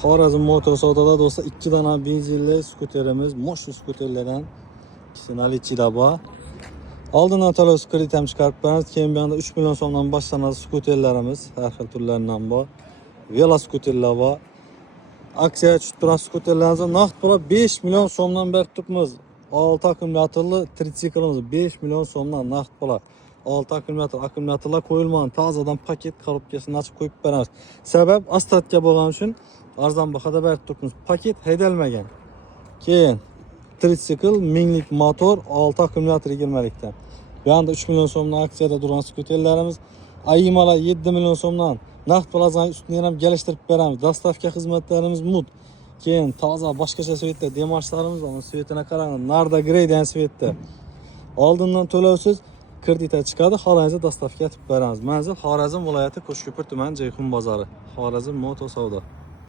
Xorazm Motor Savdoda do'stlar 2 dona benzinli skuterimiz, mo'shu skuterlardan ikkisinali bor. Oldindan to'lov kredit ham chiqarib beramiz. Keyin bu yerda 3 million so'mdan boshlanadi skuterlarimiz, har xil turlaridan bor. Velo skuterlar bor. Aksiya tushib turgan skuterlarimiz naqd pul 5 million so'mdan berib turibmiz. 6 akkumulyatorli tritsiklimiz 5 million so'mdan naqd pul. 6 akkumulyatorlar qo'yilmagan, tozadan paket korobkasini ochib qo'yib beramiz. Sabab ostatga bo'lgani uchun arzon bahada berib turibmiz. Paket haydalmagan. Keyin tritsikl minglik motor, 6 akkumulyator 20 likdan. Bu yerda 3 million so'mdan aksiyada turgan skuterlarimiz, aymalar 7 million so'mdan naqd pulazan ustidan ham kelishtirib beramiz. Dostavka xizmatlarimiz mud. Keyin toza boshqacha svetda demarshlarimiz bor. Svetini qarang, Narda Grey degan svetda. Oldindan to'lovsiz kredit chiqadi, xohlasangiz dostavka etib beramiz. Manzil Xorazm viloyati Qo'shko'pir tumani Jayxun bozori. Xorazm Motor Savdo.